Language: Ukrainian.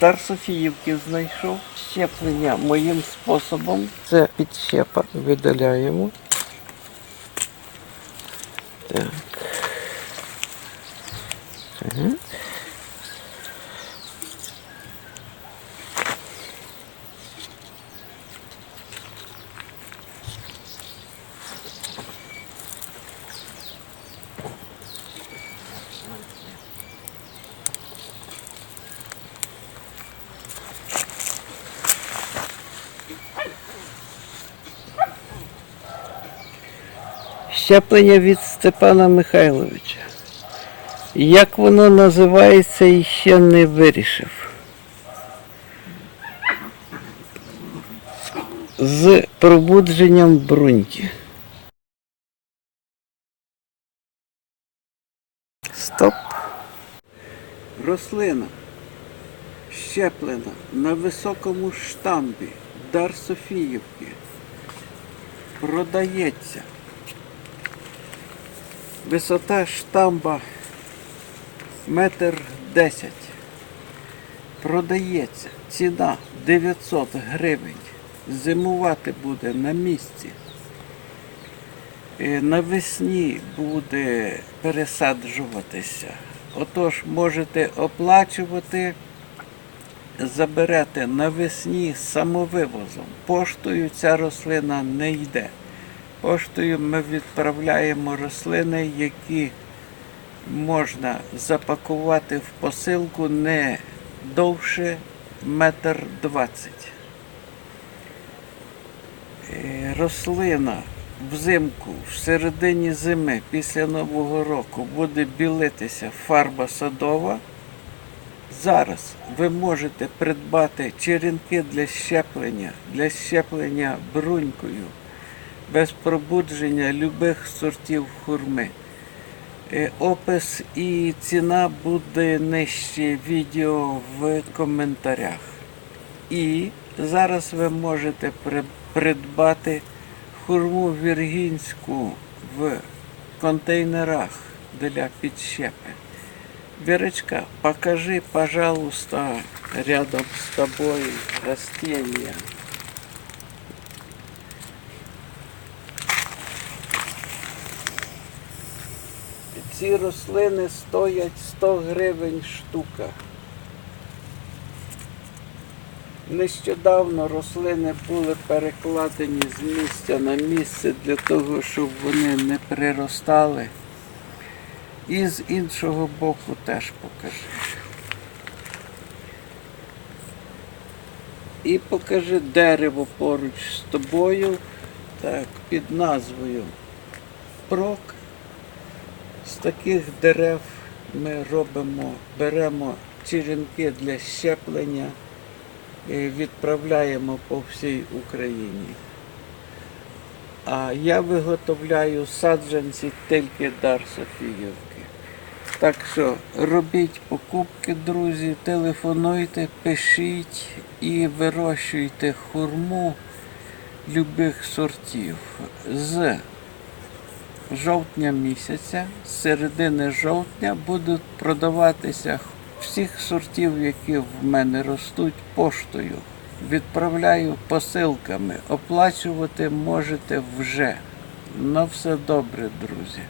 Дар Софіївки знайшов. Щеплення моїм способом. Це підщепа. Видаляємо. Так. Ага. Щеплення від Степана Михайловича. Як воно називається, іще не вирішив. З пробудженням бруньки. Стоп. Рослина щеплена на високому штамбі Дар Софіївки. Продається. Висота штамба метр десять. Продається. Ціна 900 гривень. Зимувати буде на місці. Е, Навесні буде пересаджуватися. Отож, можете оплачувати, заберете навесні самовивозом. Поштою ця рослина не йде. Поштою ми відправляємо рослини, які можна запакувати в посилку не довше метр двадцять. Е, Рослина взимку, в середині зими, після Нового року буде білитися фарба садова. Зараз ви можете придбати черенки для щеплення, для щеплення брунькою без пробудження любих сортів хурми. Е, Опис і ціна буде нижче відео в коментарях. І зараз ви можете придбати хурму віргінську в контейнерах для підщепи. Вірочка, покажи, пожалуйста, рядом с тобой растения. Ці рослини стоять 100 гривень штука. Нещодавно рослини були перекладені з місця на місце для того, щоб вони не приростали. І з іншого боку теж покажи. І покажи дерево поруч з тобою, так, під назвою Прок. З таких дерев ми робимо, беремо черенки для щеплення і відправляємо по всій Україні. А я виготовляю саджанці тільки дар Софіївки. Так що робіть покупки, друзі, телефонуйте, пишіть і вирощуйте хурму любих сортів. З жовтня місяця, з середини жовтня будуть продаватися всіх сортів, які в мене ростуть поштою. Відправляю посилками. Оплачувати можете вже. На все добре, друзі.